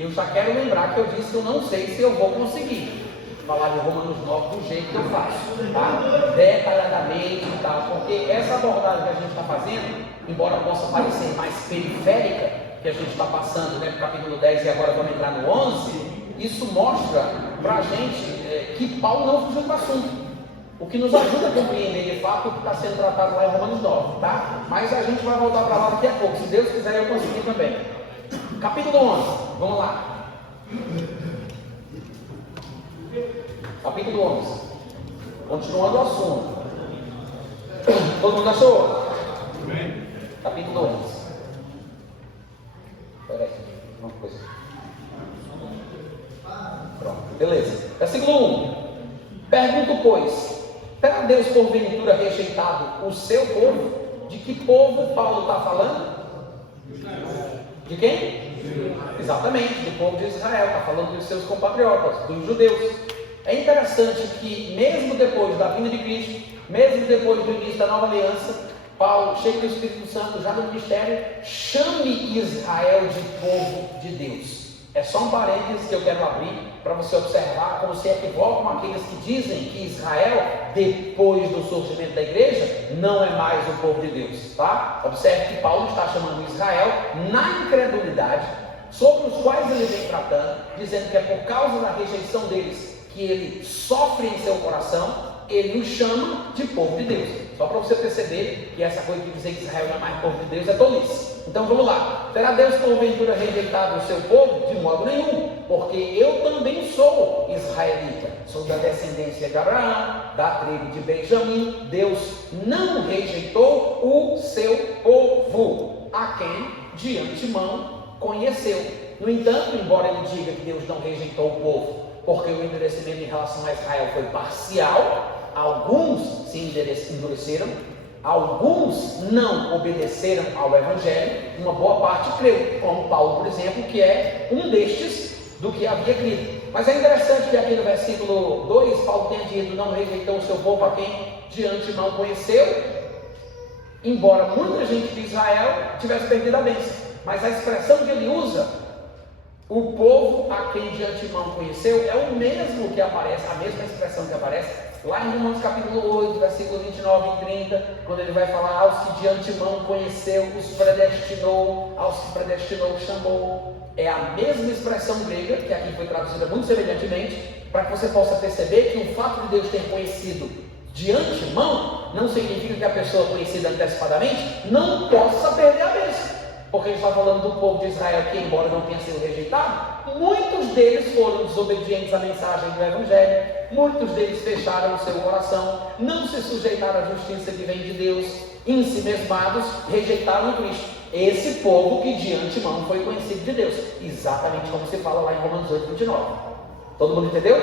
E eu já quero lembrar que eu disse que eu não sei se eu vou conseguir falar de Romanos 9 do jeito que eu faço, tá? Detalhadamente e tal, porque essa abordagem que a gente está fazendo, embora possa parecer mais periférica, que a gente está passando, né, no capítulo 10 e agora vamos entrar no 11, isso mostra para a gente que Paulo não fugiu do assunto, o que nos ajuda a compreender de fato o que está sendo tratado lá em Romanos 9, tá? Mas a gente vai voltar para lá daqui a pouco, se Deus quiser eu conseguir também. Capítulo 11, vamos lá. Capítulo 11, continuando o assunto. Todo mundo achou? Amém. Capítulo 11. Espera aí, uma coisa. Pronto, beleza. Versículo 1. Pergunto, pois, terá Deus porventura rejeitado o seu povo? De que povo Paulo está falando? De quem? Exatamente, do povo de Israel. Está falando dos seus compatriotas, dos judeus. É interessante que mesmo depois da vinda de Cristo, mesmo depois do início da nova aliança, Paulo, cheio do Espírito Santo, já no ministério, chame Israel de povo de Deus. É só um parênteses que eu quero abrir para você observar como se equivocam aqueles que dizem que Israel, depois do surgimento da igreja, não é mais o povo de Deus, tá? Observe que Paulo está chamando Israel na incredulidade, sobre os quais ele vem tratando, dizendo que é por causa da rejeição deles que ele sofre em seu coração, ele os chama de povo de Deus. Só para você perceber que essa coisa de dizer que Israel não é mais povo de Deus é tolice. Então vamos lá. Terá Deus porventura rejeitado o seu povo? De modo nenhum, porque eu também sou israelita, sou da descendência de Abraão, da tribo de Benjamim. Deus não rejeitou o seu povo, a quem de antemão conheceu. No entanto, embora ele diga que Deus não rejeitou o povo, porque o endurecimento em relação a Israel foi parcial, alguns se endureceram, alguns não obedeceram ao Evangelho, uma boa parte creu, como Paulo, por exemplo, que é um destes do que havia crido. Mas é interessante que aqui no versículo 2, Paulo tenha dito, não rejeitou o seu povo a quem de antemão conheceu, embora muita gente de Israel tivesse perdido a bênção. Mas a expressão que ele usa, o povo a quem de antemão conheceu, é o mesmo que aparece, a mesma expressão que aparece lá em Romanos capítulo 8, versículo 29 e 30, quando ele vai falar aos que de antemão conheceu, os predestinou, aos que predestinou, chamou. É a mesma expressão grega, que aqui foi traduzida muito semelhantemente, para que você possa perceber que o fato de Deus ter conhecido de antemão, não significa que a pessoa conhecida antecipadamente não possa perder a bênção. Porque ele está falando do povo de Israel que, embora não tenha sido rejeitado, muitos deles foram desobedientes à mensagem do Evangelho, muitos deles fecharam o seu coração, não se sujeitaram à justiça que vem de Deus, em si mesmados, rejeitaram Cristo. Esse povo que de antemão foi conhecido de Deus, exatamente como se fala lá em Romanos 8, 29. Todo mundo entendeu?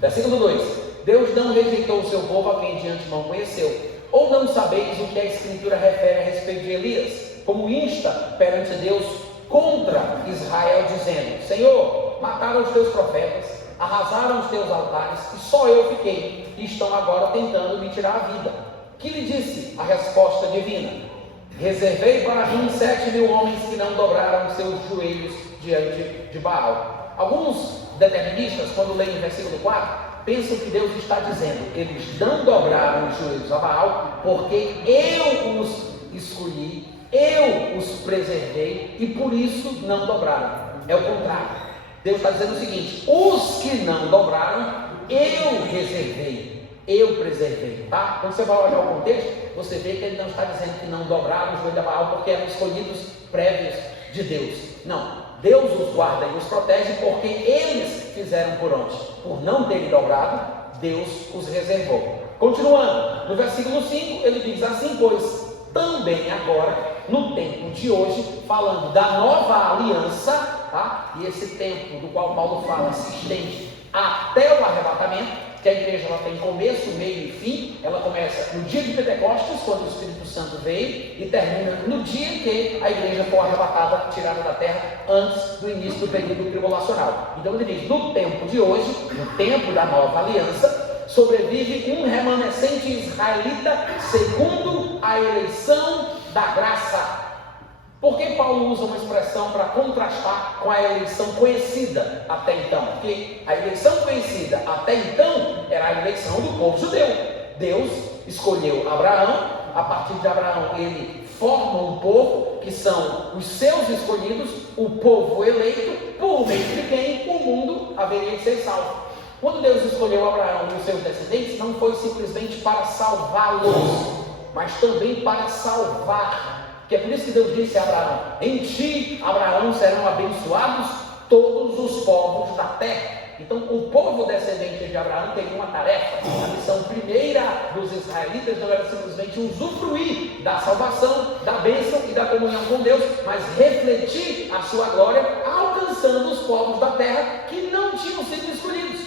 Versículo 2: Deus não rejeitou o seu povo a quem de antemão conheceu. Ou não sabeis o que a Escritura refere a respeito de Elias, como insta perante Deus contra Israel, dizendo: Senhor, mataram os teus profetas, arrasaram os teus altares, e só eu fiquei, e estão agora tentando me tirar a vida. Que lhe disse a resposta divina? Reservei para mim 7.000 homens que não dobraram os seus joelhos diante de Baal. Alguns deterministas, quando leem o versículo 4, pensam que Deus está dizendo: eles não dobraram os joelhos a Baal, porque eu os escolhi, eu os preservei e por isso não dobraram. É o contrário. Deus está dizendo o seguinte: os que não dobraram, eu reservei, eu preservei, tá? Quando você vai olhar o contexto, você vê que ele não está dizendo que não dobraram o joelho a Baal porque eram escolhidos prévios de Deus. Não, Deus os guarda e os protege porque eles fizeram por onde? Por não terem dobrado, Deus os reservou. Continuando, no versículo 5, ele diz assim: pois também agora, no tempo de hoje, falando da nova aliança, tá? E esse tempo do qual Paulo fala se estende até o arrebatamento, que a igreja ela tem começo, meio e fim. Ela começa no dia de Pentecostes, quando o Espírito Santo veio, e termina no dia que a igreja for arrebatada, tirada da terra, antes do início do período tribulacional. Então ele diz: no tempo de hoje, no tempo da nova aliança, sobrevive um remanescente israelita segundo a eleição da graça. Por que Paulo usa uma expressão para contrastar com a eleição conhecida até então? Porque a eleição conhecida até então era a eleição do povo judeu. Deus escolheu Abraão, a partir de Abraão ele forma um povo que são os seus escolhidos, o povo eleito, por meio de quem o mundo haveria de ser salvo. Quando Deus escolheu Abraão e os seus descendentes, não foi simplesmente para salvá-los, mas também para salvar. Que é por isso que Deus disse a Abraão: em ti, Abraão, serão abençoados todos os povos da terra. Então, o povo descendente de Abraão tem uma tarefa. A missão primeira dos israelitas não era simplesmente usufruir da salvação, da bênção e da comunhão com Deus, mas refletir a sua glória, alcançando os povos da terra que não tinham sido escolhidos.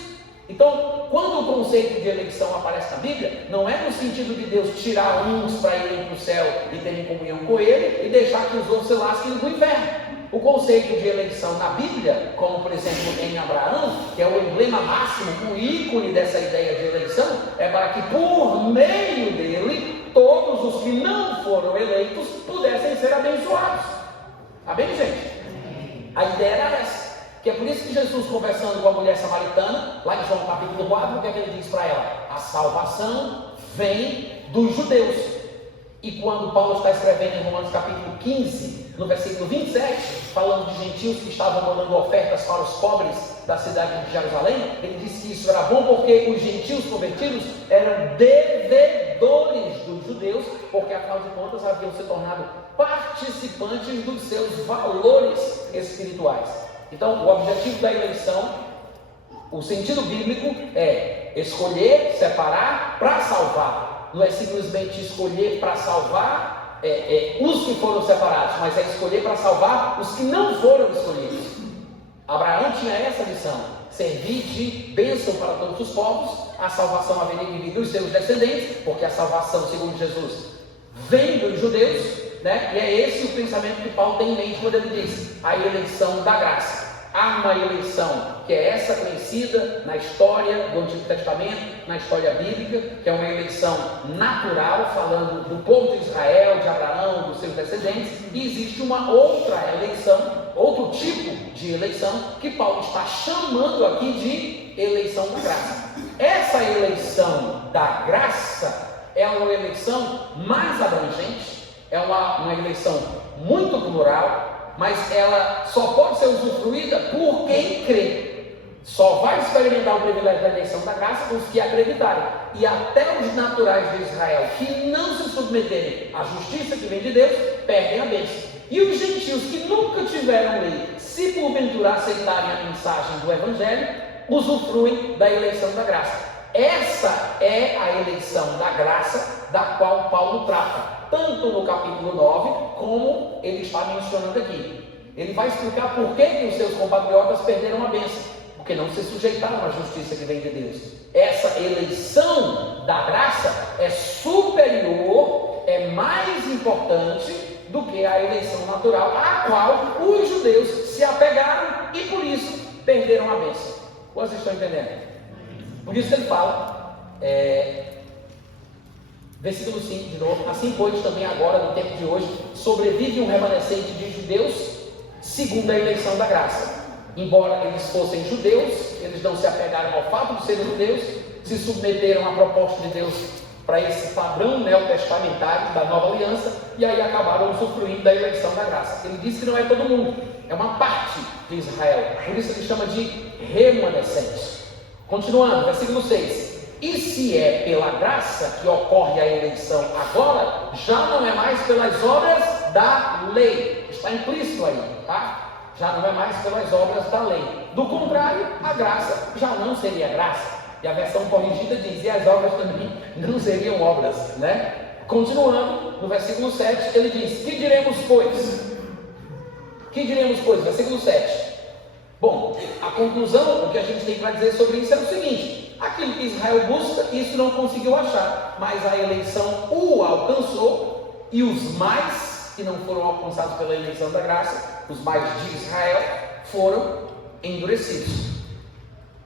Então, quando o conceito de eleição aparece na Bíblia, não é no sentido de Deus tirar uns para irem para o céu e terem comunhão com Ele e deixar que os outros se lasquem no inferno. O conceito de eleição na Bíblia, como por exemplo em Abraão, que é o emblema máximo, o ícone dessa ideia de eleição, é para que por meio dele, todos os que não foram eleitos pudessem ser abençoados. Amém, gente? A ideia era essa. Que é por isso que Jesus, conversando com a mulher samaritana, lá em João capítulo 4, o que é que ele diz para ela? A salvação vem dos judeus. E quando Paulo está escrevendo em Romanos capítulo 15, no versículo 27, falando de gentios que estavam mandando ofertas para os pobres da cidade de Jerusalém, ele diz que isso era bom porque os gentios convertidos eram devedores dos judeus, porque afinal de contas haviam se tornado participantes dos seus valores espirituais. Então, o objetivo da eleição, o sentido bíblico é escolher, separar para salvar. Não é simplesmente escolher para salvar os que foram separados, mas é escolher para salvar os que não foram escolhidos. Abraão tinha essa missão, servir de bênção para todos os povos. A salvação haveria de vir dos seus descendentes, porque a salvação, segundo Jesus, vem dos judeus. Né? E é esse o pensamento que Paulo tem em mente quando ele diz a eleição da graça. Há uma eleição que é essa conhecida na história do Antigo Testamento, na história bíblica, que é uma eleição natural, falando do povo de Israel, de Abraão, dos seus descendentes. E existe uma outra eleição, outro tipo de eleição, que Paulo está chamando aqui de eleição da graça. Essa eleição da graça é uma eleição mais abrangente. É uma eleição muito plural, mas ela só pode ser usufruída por quem crê. Só vai experimentar o privilégio da eleição da graça os que acreditarem. E até os naturais de Israel que não se submeterem à justiça que vem de Deus, perdem a bênção. E os gentios que nunca tiveram lei, se porventura aceitarem a mensagem do Evangelho, usufruem da eleição da graça. Essa é a eleição da graça da qual Paulo trata, tanto no capítulo 9, como ele está mencionando aqui. Ele vai explicar por que os seus compatriotas perderam a bênção, porque não se sujeitaram à justiça que vem de Deus. Essa eleição da graça é superior, é mais importante do que a eleição natural, à qual os judeus se apegaram e por isso perderam a bênção. Vocês estão entendendo? Por isso que ele fala, versículo 5 de novo: assim pois também agora no tempo de hoje sobrevive um remanescente de judeus segundo a eleição da graça. Embora eles fossem judeus, eles não se apegaram ao fato de serem judeus, se submeteram à proposta de Deus para esse padrão neotestamentário da nova aliança, e aí acabaram usufruindo da eleição da graça. Ele diz que não é todo mundo, é uma parte de Israel, por isso ele chama de remanescente. Continuando, versículo 6: e se é pela graça que ocorre a eleição agora, já não é mais pelas obras da lei. Está implícito aí, tá? Já não é mais pelas obras da lei. Do contrário, a graça já não seria graça. E a versão corrigida diz: e as obras também não seriam obras, né? Continuando, no versículo 7, ele diz: que diremos, pois? Que diremos, pois? Versículo 7. Bom, a conclusão, o que a gente tem para dizer sobre isso é o seguinte: aquilo que Israel busca, isso não conseguiu achar, mas a eleição o alcançou, e os mais que não foram alcançados pela eleição da graça, os mais de Israel, foram endurecidos.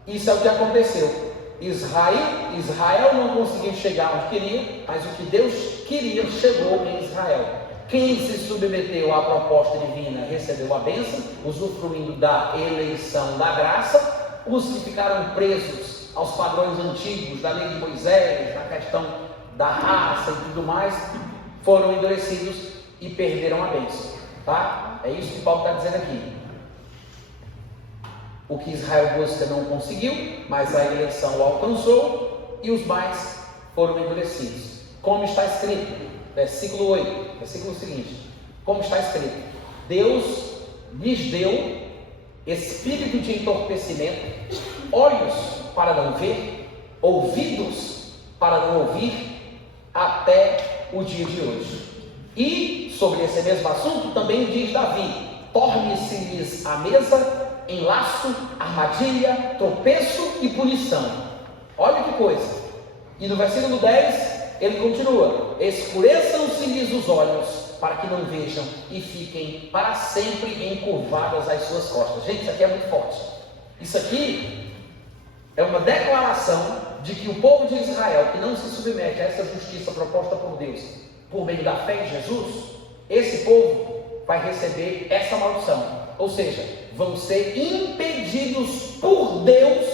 Isso é o que aconteceu. Israel não conseguiu chegar onde queria, mas o que Deus queria chegou em Israel. Quem se submeteu à proposta divina recebeu a bênção, usufruindo da eleição da graça. Os que ficaram presos aos padrões antigos da lei de Moisés, na questão da raça e tudo mais, foram endurecidos e perderam a bênção. Tá? É isso que Paulo está dizendo aqui. O que Israel busca não conseguiu, mas a eleição o alcançou e os mais foram endurecidos. Como está escrito, versículo 8, versículo seguinte: como está escrito, Deus lhes deu espírito de entorpecimento, olhos para não ver, ouvidos para não ouvir, até o dia de hoje. E sobre esse mesmo assunto também diz Davi: torne-se-lhes a mesa em laço, armadilha, tropeço e punição. Olha que coisa. E no versículo 10 ele continua: escureçam-se-lhes os olhos para que não vejam e fiquem para sempre encurvadas as suas costas. Gente, isso aqui é muito forte. Isso aqui é uma declaração de que o povo de Israel, que não se submete a essa justiça proposta por Deus por meio da fé em Jesus, esse povo vai receber essa maldição. Ou seja, vão ser impedidos por Deus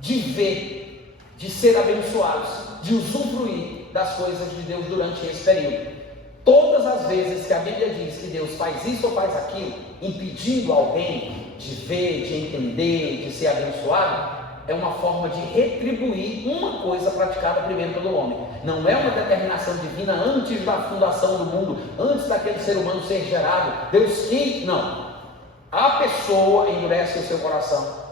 de ver, de ser abençoados, de usufruir das coisas de Deus durante esse período. Todas as vezes que a Bíblia diz que Deus faz isso ou faz aquilo, impedindo alguém de ver, de entender, de ser abençoado, é uma forma de retribuir uma coisa praticada primeiro pelo homem. Não é uma determinação divina antes da fundação do mundo, antes daquele ser humano ser gerado. Deus quis, não. A pessoa endurece o seu coração,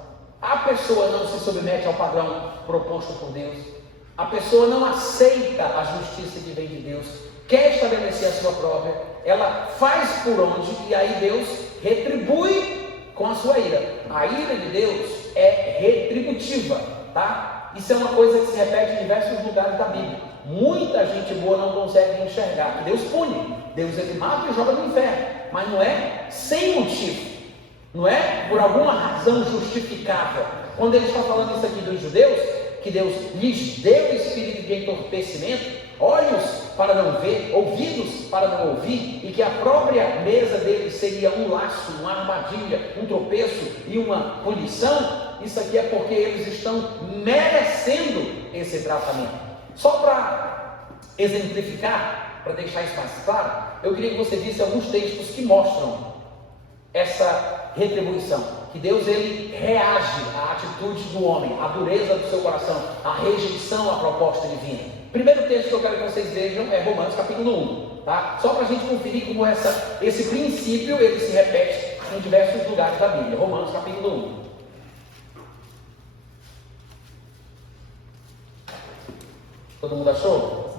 a pessoa não se submete ao padrão proposto por Deus, a pessoa não aceita a justiça que vem de Deus, quer estabelecer a sua própria, ela faz por onde, e aí Deus retribui com a sua ira. A ira de Deus é retributiva, tá? Isso é uma coisa que se repete em diversos lugares da Bíblia. Muita gente boa não consegue enxergar que Deus pune, Deus ele mata e joga no inferno, mas não é sem motivo. Não é por alguma razão justificável. Quando ele está falando isso aqui dos judeus, que Deus lhes deu espírito de entorpecimento, olhos para não ver, ouvidos para não ouvir, e que a própria mesa deles seria um laço, uma armadilha, um tropeço e uma punição, isso aqui é porque eles estão merecendo esse tratamento. Só para exemplificar, para deixar isso mais claro, eu queria que você visse alguns textos que mostram essa retribuição, que Deus ele reage à atitude do homem, à dureza do seu coração, à rejeição à proposta divina. Primeiro texto que eu quero que vocês vejam é Romanos capítulo 1, tá? Só para a gente conferir como esse princípio ele se repete em diversos lugares da Bíblia. Romanos capítulo 1. Todo mundo achou?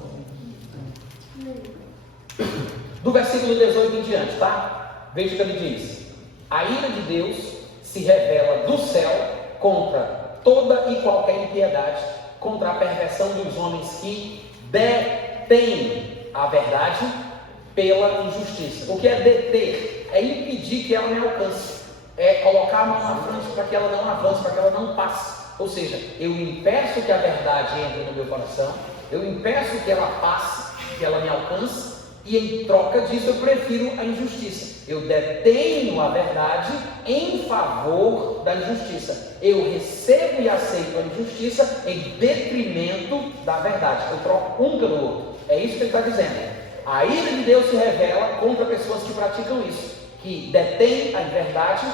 Do versículo 18 em diante, tá? Veja o que ele diz: a ira de Deus se revela do céu contra toda e qualquer impiedade, contra a perversão dos homens que detêm a verdade pela injustiça. O que é deter? É impedir que ela me alcance, é colocar a mão na frente para que ela não avance, para que ela não passe. Ou seja, eu impeço que a verdade entre no meu coração, eu impeço que ela passe, que ela me alcance, e em troca disso eu prefiro a injustiça. Eu detenho a verdade em favor da injustiça. Eu recebo e aceito a injustiça em detrimento da verdade. Eu troco um pelo outro. É isso que ele está dizendo. A ira de Deus se revela contra pessoas que praticam isso, que detêm a verdade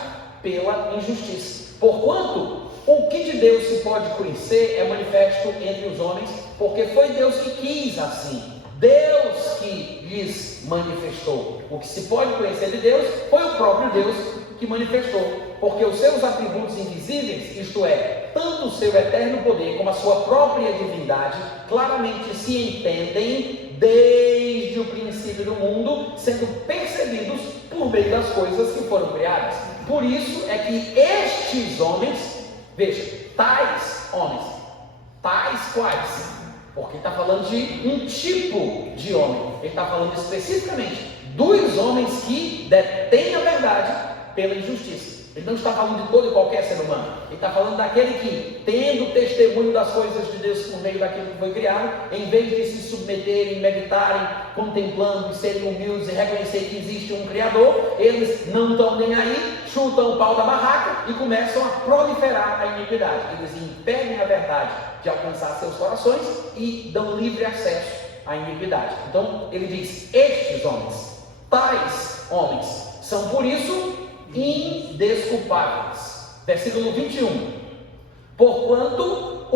pela injustiça. Porquanto o que de Deus se pode conhecer é manifesto entre os homens, porque foi Deus que quis assim. Deus que lhes manifestou. O que se pode conhecer de Deus foi o próprio Deus que manifestou, porque os seus atributos invisíveis, isto é, tanto o seu eterno poder como a sua própria divindade, claramente se entendem desde o princípio do mundo, sendo percebidos por meio das coisas que foram criadas. Por isso é que estes homens, veja, tais homens, tais quais? Porque está falando de um tipo de homem. Ele está falando especificamente dos homens que detêm a verdade pela injustiça. Ele não está falando de todo e qualquer ser humano. Ele está falando daquele que, tendo testemunho das coisas de Deus por meio daquilo que foi criado, em vez de se submeterem, meditarem, contemplando e serem humildes e reconhecer que existe um Criador, eles não estão nem aí, chutam o pau da barraca e começam a proliferar a iniquidade. Eles impedem a verdade de alcançar seus corações e dão livre acesso à iniquidade. Então ele diz: estes homens, tais homens, são por isso indesculpáveis. Versículo 21. Porquanto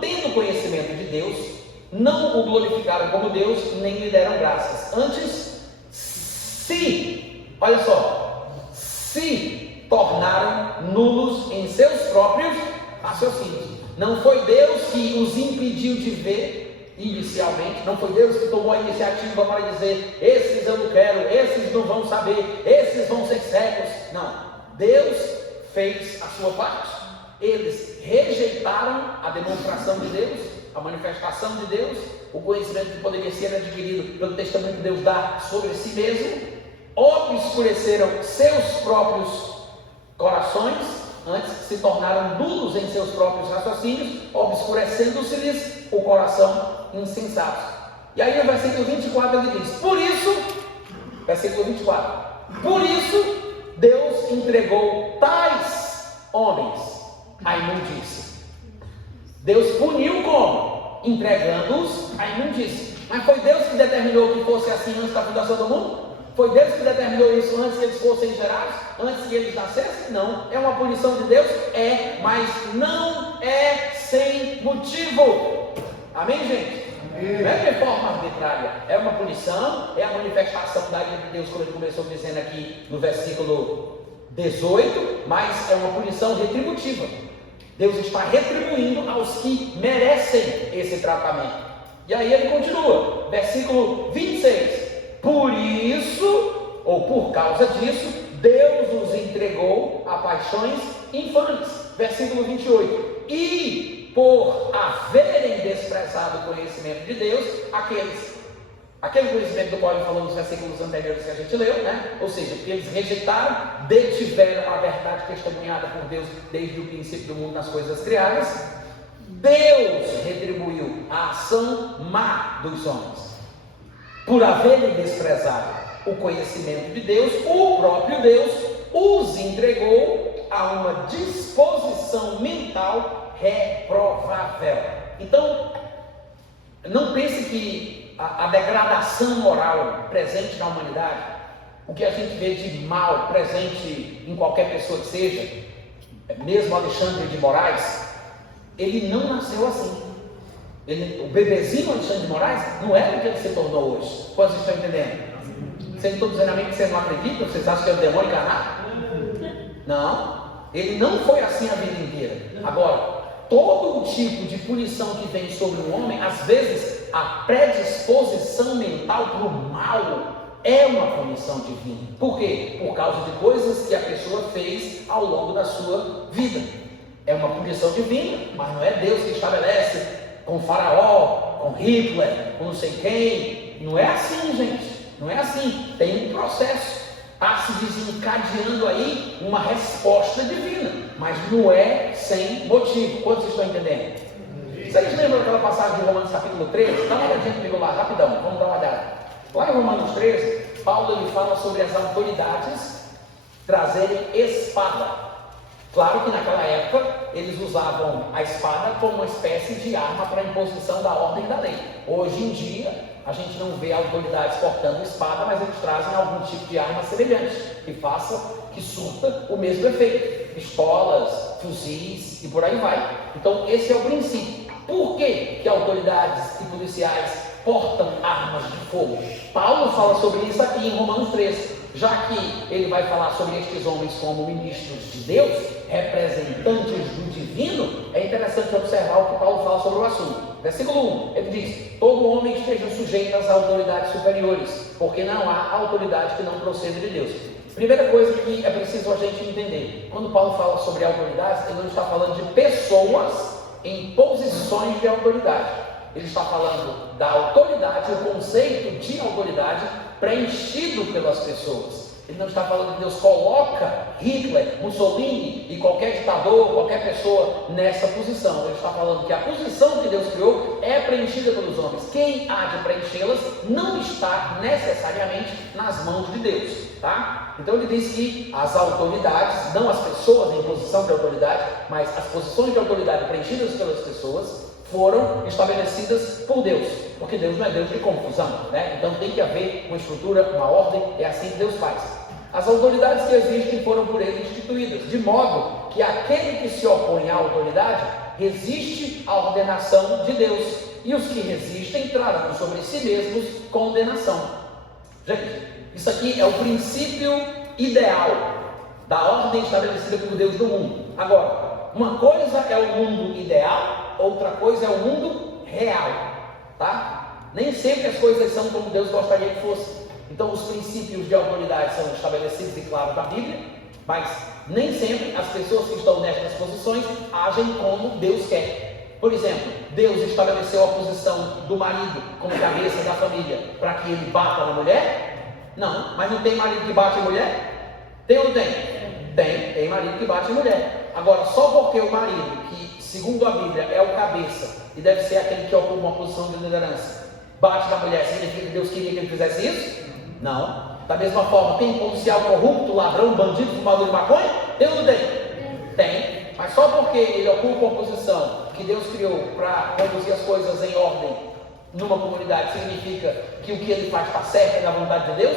tendo conhecimento de Deus, não o glorificaram como Deus, nem lhe deram graças. Antes, se tornaram nulos em seus próprios raciocínios. Não foi Deus que os impediu de ver inicialmente, não foi Deus que tomou a iniciativa para dizer: esses eu não quero, esses não vão saber, esses vão ser cegos. Não, Deus fez a sua parte. Eles rejeitaram a demonstração de Deus, a manifestação de Deus, o conhecimento que poderia ser adquirido pelo testemunho que Deus dá sobre si mesmo, obscureceram seus próprios corações. Antes se tornaram nulos em seus próprios raciocínios, obscurecendo-se-lhes o coração insensato. E aí no versículo 24 ele diz: por isso, versículo 24, por isso Deus entregou tais homens à imundícia. Deus puniu como? Entregando-os à imundícia. Mas foi Deus que determinou que fosse assim antes da fundação do mundo? Foi Deus que determinou isso antes que eles fossem gerados? Antes que eles nascessem? Não. É uma punição de Deus? É, mas não é sem motivo. Amém, gente? Amém. Não é de forma arbitrária. É uma punição, é a manifestação da ira de Deus, como ele começou dizendo aqui no versículo 18, mas é uma punição retributiva. Deus está retribuindo aos que merecem esse tratamento. E aí ele continua, versículo 26. Por isso, ou por causa disso, Deus os entregou a paixões infames. Versículo 28. E por haverem desprezado o conhecimento de Deus, aquele conhecimento do qual ele falou nos versículos anteriores que a gente leu, né? Ou seja, que eles rejeitaram, detiveram a verdade testemunhada por Deus desde o princípio do mundo nas coisas criadas, Deus retribuiu a ação má dos homens. Por haverem desprezado o conhecimento de Deus, o próprio Deus os entregou a uma disposição mental reprovável. Então, não pense que a degradação moral presente na humanidade, o que a gente vê de mal presente em qualquer pessoa que seja, mesmo Alexandre de Moraes, ele não nasceu assim. O bebezinho Alexandre de Moraes não era o que ele se tornou hoje. Vocês estão entendendo? Vocês estão dizendo a mim que vocês não acreditam? Vocês acham que é o demônio enganado? Não, ele não foi assim a vida inteira. Agora, todo o tipo de punição que vem sobre um homem, às vezes a predisposição mental para o mal é uma punição divina. Por quê? Por causa de coisas que a pessoa fez ao longo da sua vida. É uma punição divina, mas não é Deus que estabelece com Faraó, com Hitler, com não sei quem. Não é assim, gente. Não é assim. Tem um processo. Está se desencadeando aí uma resposta divina, mas não é sem motivo. Quantos estão entendendo? Vocês lembram daquela passagem de Romanos capítulo 13? Dá uma olhadinha comigo lá, rapidão. Vamos dar uma olhada. Lá em Romanos 13, Paulo ele fala sobre as autoridades trazerem espada. Claro que naquela época eles usavam a espada como uma espécie de arma para a imposição da ordem e da lei. Hoje em dia a gente não vê autoridades portando espada, mas eles trazem algum tipo de arma semelhante, que surta o mesmo efeito. Pistolas, fuzis e por aí vai. Então esse é o princípio. Por que autoridades e policiais portam armas de fogo? Paulo fala sobre isso aqui em Romanos 13. Já que ele vai falar sobre estes homens como ministros de Deus, representantes do divino, é interessante observar o que Paulo fala sobre o assunto. Versículo 1, ele diz: todo homem esteja sujeito às autoridades superiores, porque não há autoridade que não proceda de Deus. Primeira coisa que é preciso a gente entender: quando Paulo fala sobre autoridades, ele não está falando de pessoas em posições de autoridade. Ele está falando da autoridade, o conceito de autoridade preenchido pelas pessoas. Ele não está falando que Deus coloca Hitler, Mussolini e qualquer ditador, qualquer pessoa nessa posição. Ele está falando que a posição que Deus criou é preenchida pelos homens. Quem há de preenchê-las não está necessariamente nas mãos de Deus, tá? Então ele diz que as autoridades, não as pessoas em posição de autoridade, mas as posições de autoridade preenchidas pelas pessoas, foram estabelecidas por Deus, porque Deus não é Deus de confusão, né? Então tem que haver uma estrutura, uma ordem, é assim que Deus faz. As autoridades que existem foram por Ele instituídas, de modo que aquele que se opõe à autoridade resiste à ordenação de Deus, e os que resistem trarão sobre si mesmos condenação. Gente, isso aqui é o princípio ideal da ordem estabelecida por Deus no mundo. Agora, uma coisa é o mundo ideal, outra coisa é o mundo real, tá? Nem sempre as coisas são como Deus gostaria que fosse. Então os princípios de autoridade são estabelecidos e claros na Bíblia, mas nem sempre as pessoas que estão nestas posições agem como Deus quer. Por exemplo, Deus estabeleceu a posição do marido como cabeça da família para que ele bata na mulher? Não, mas não tem marido que bate em mulher? Tem ou não tem? Tem marido que bate em mulher. Agora, só porque o marido, que segundo a Bíblia é o cabeça e deve ser aquele que ocupa uma posição de liderança, bate na mulher, significa que Deus queria que ele fizesse isso? Não. Da mesma forma, tem policial corrupto, ladrão, bandido, fumador de maconha? Tem ou não tem? Tem. Mas só porque ele ocupa uma posição que Deus criou para conduzir as coisas em ordem numa comunidade, significa que o que ele faz está certo, é da vontade de Deus?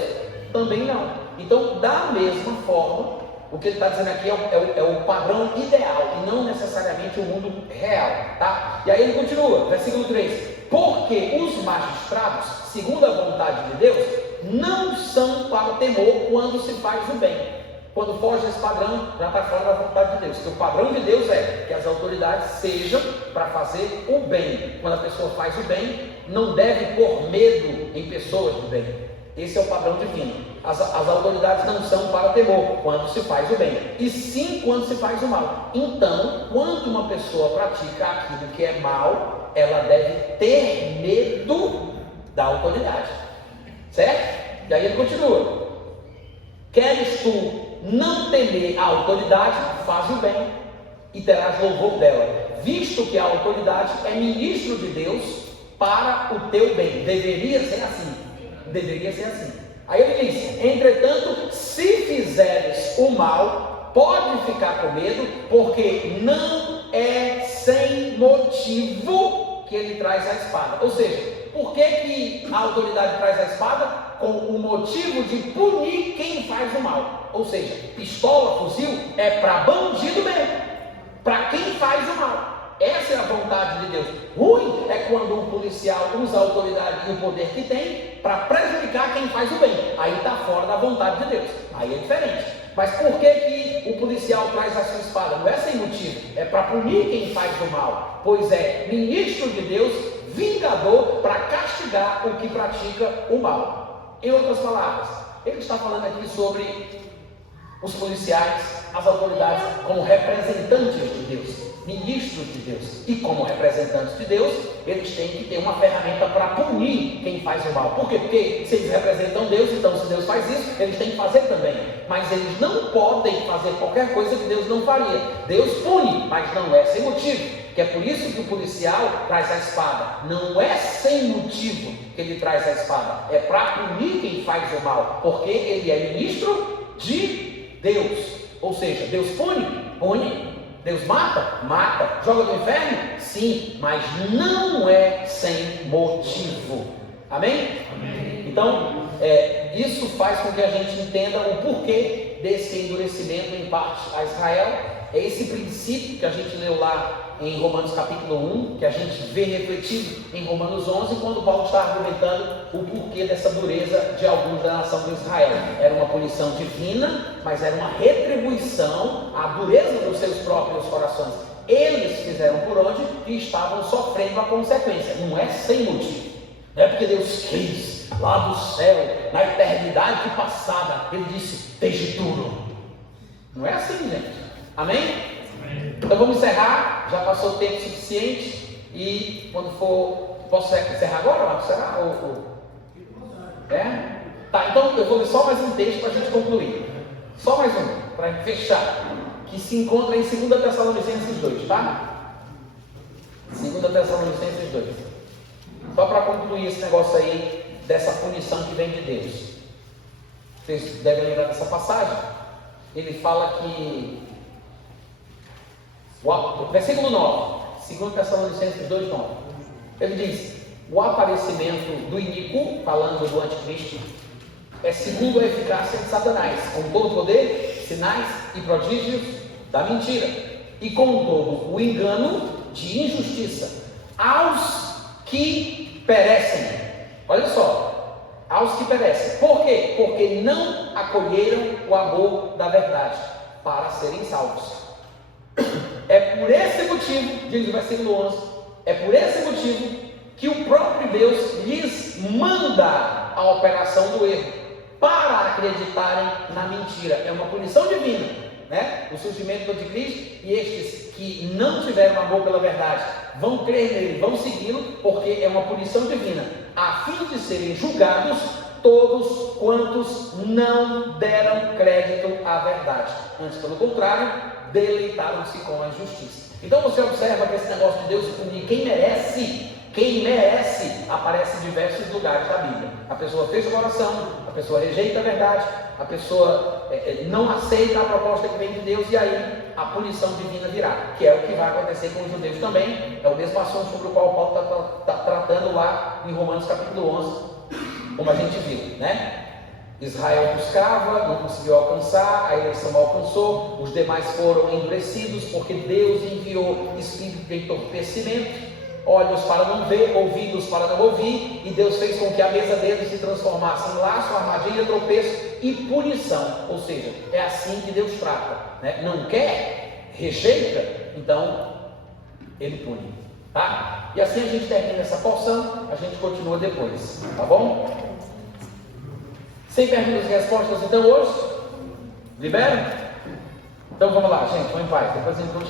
Também não. Então, da mesma forma, o que ele está dizendo aqui é o padrão ideal e não necessariamente o mundo real, tá? E aí ele continua, versículo 3: porque os magistrados, segundo a vontade de Deus, não são para o temor quando se faz o bem. Quando foge desse padrão, já está fora da vontade de Deus. Porque o padrão de Deus é que as autoridades sejam para fazer o bem. Quando a pessoa faz o bem, não deve pôr medo em pessoas do bem. Esse é o padrão divino. As autoridades não são para temor quando se faz o bem, e sim quando se faz o mal. Então, quando uma pessoa pratica aquilo que é mal, ela deve ter medo da autoridade, certo? E aí ele continua: queres tu não temer a autoridade, faz o bem e terás louvor dela, visto que a autoridade é ministro de Deus para o teu bem. Deveria ser assim. Deveria ser assim. Aí ele diz: entretanto, se fizeres o mal, pode ficar com medo, porque não é sem motivo que ele traz a espada. Ou seja, por que a autoridade traz a espada? Com o motivo de punir quem faz o mal. Ou seja, pistola, fuzil é para bandido mesmo, para quem faz o mal. Essa é a vontade de Deus. Ruim é quando um policial usa a autoridade e o poder que tem para prejudicar quem faz o bem. Aí está fora da vontade de Deus. Aí é diferente. Mas por que o policial traz a sua espada? Não é sem motivo. É para punir quem faz o mal. Pois é ministro de Deus, vingador para castigar o que pratica o mal. Em outras palavras, ele está falando aqui sobre os policiais, as autoridades como representantes de Deus, ministros de Deus, e como representantes de Deus, eles têm que ter uma ferramenta para punir quem faz o mal. Por quê? Porque se eles representam Deus, então se Deus faz isso, eles têm que fazer também. Mas eles não podem fazer qualquer coisa que Deus não faria. Deus pune, mas não é sem motivo. Que é por isso que o policial traz a espada. Não é sem motivo que ele traz a espada, é para punir quem faz o mal, porque ele é ministro de Deus. Ou seja, Deus pune? Pune. Deus mata? Mata. Joga no inferno? Sim, mas não é sem motivo. Amém? Amém. Então, isso faz com que a gente entenda o porquê desse endurecimento em parte a Israel. É esse princípio que a gente leu lá em Romanos capítulo 1, que a gente vê refletido em Romanos 11, quando Paulo está argumentando o porquê dessa dureza de alguns da nação de Israel. Era uma punição divina, mas era uma retribuição à dureza dos seus próprios corações. Eles fizeram por onde e estavam sofrendo a consequência. Não é sem motivo. Não é porque Deus quis, lá do céu, na eternidade passada, Ele disse: deixe tudo. Não é assim, gente. Amém? Então vamos encerrar, já passou tempo suficiente. E quando for, posso encerrar agora, Marcos? Será? Tá, então eu vou ler só mais um texto para a gente concluir. Só mais um, para fechar. Que se encontra em 2 Tessalonicenses 2, tá? 2 Tessalonicenses 2. Só para concluir esse negócio aí, dessa punição que vem de Deus. Vocês devem lembrar dessa passagem. Ele fala que... Versículo 9. 2 Tessalonicenses 2, 9. Ele diz: o aparecimento do iníquo, falando do anticristo, é segundo a eficácia de Satanás, com todo o poder, sinais e prodígios da mentira, e com todo o engano de injustiça, aos que perecem. Olha só, aos que perecem. Por quê? Porque não acolheram o amor da verdade para serem salvos. É por esse motivo, diz o versículo 11, é por esse motivo que o próprio Deus lhes manda a operação do erro, para acreditarem na mentira. É uma punição divina, né? O surgimento do anticristo, e estes que não tiveram amor pela verdade vão crer nele, vão segui-lo, porque é uma punição divina, a fim de serem julgados todos quantos não deram crédito à verdade, antes pelo contrário, deleitaram-se com a injustiça. Então você observa que esse negócio de Deus punir quem merece, aparece em diversos lugares da Bíblia. A pessoa fez o coração, a pessoa rejeita a verdade, a pessoa não aceita a proposta que vem de Deus, e aí a punição divina virá, que é o que vai acontecer com os judeus também. É o mesmo assunto sobre o qual Paulo está tratando lá em Romanos capítulo 11, como a gente viu, né? Israel buscava, não conseguiu alcançar, a eleição alcançou, os demais foram endurecidos, porque Deus enviou espírito de entorpecimento, olhos para não ver, ouvidos para não ouvir, e Deus fez com que a mesa deles se transformasse em laço, armadilha, tropeço e punição. Ou seja, é assim que Deus trata, né? Não quer, rejeita, então Ele pune, tá? E assim a gente termina essa porção, a gente continua depois, tá bom? Sem perguntas e respostas então hoje? Liberam? Então vamos lá, gente, vamos em paz, depois a gente continua.